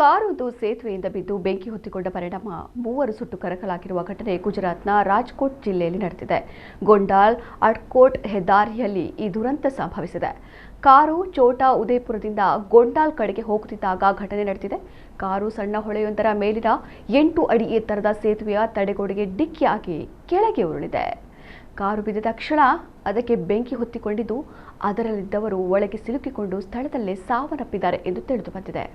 ಕಾರೊಂದು ಸೇತುವೆಯಿಂದ ಬಿದ್ದು ಬೆಂಕಿ ಹೊತ್ತಿಕೊಂಡ ಪರಿಣಾಮ ಮೂವರು ಸುಟ್ಟು ಕರಕಲಾಗಿರುವ ಘಟನೆ ಗುಜರಾತ್ನ ರಾಜ್ಕೋಟ್ ಜಿಲ್ಲೆಯಲ್ಲಿ ನಡೆದಿದೆ. ಗೊಂಡಾಲ್ ಅಡ್ಕೋಟ್ ಹೆದ್ದಾರಿಯಲ್ಲಿ ಈ ದುರಂತ ಸಂಭವಿಸಿದೆ. ಕಾರು ಛೋಟಾ ಉದಯಪುರದಿಂದ ಗೊಂಡಾಲ್ ಕಡೆಗೆ ಹೋಗುತ್ತಿದ್ದಾಗ ಘಟನೆ ನಡೆದಿದೆ. ಕಾರು ಸಣ್ಣ ಹೊಳೆಯೊಂದರ ಮೇಲಿನ 8 ಅಡಿ ಎತ್ತರದ ಸೇತುವೆಯ ತಡೆಗೋಡೆಗೆ ಡಿಕ್ಕಿಯಾಗಿ ಕೆಳಗೆ ಉರುಳಿದೆ. ಕಾರು ಬಿದ್ದ ತಕ್ಷಣ ಅದಕ್ಕೆ ಬೆಂಕಿ ಹೊತ್ತಿಕೊಂಡಿದ್ದು, ಅದರಲ್ಲಿದ್ದವರು ಒಳಗೆ ಸಿಲುಕಿಕೊಂಡು ಸ್ಥಳದಲ್ಲೇ ಸಾವನ್ನಪ್ಪಿದ್ದಾರೆ ಎಂದು ತಿಳಿದು ಬಂದಿದೆ.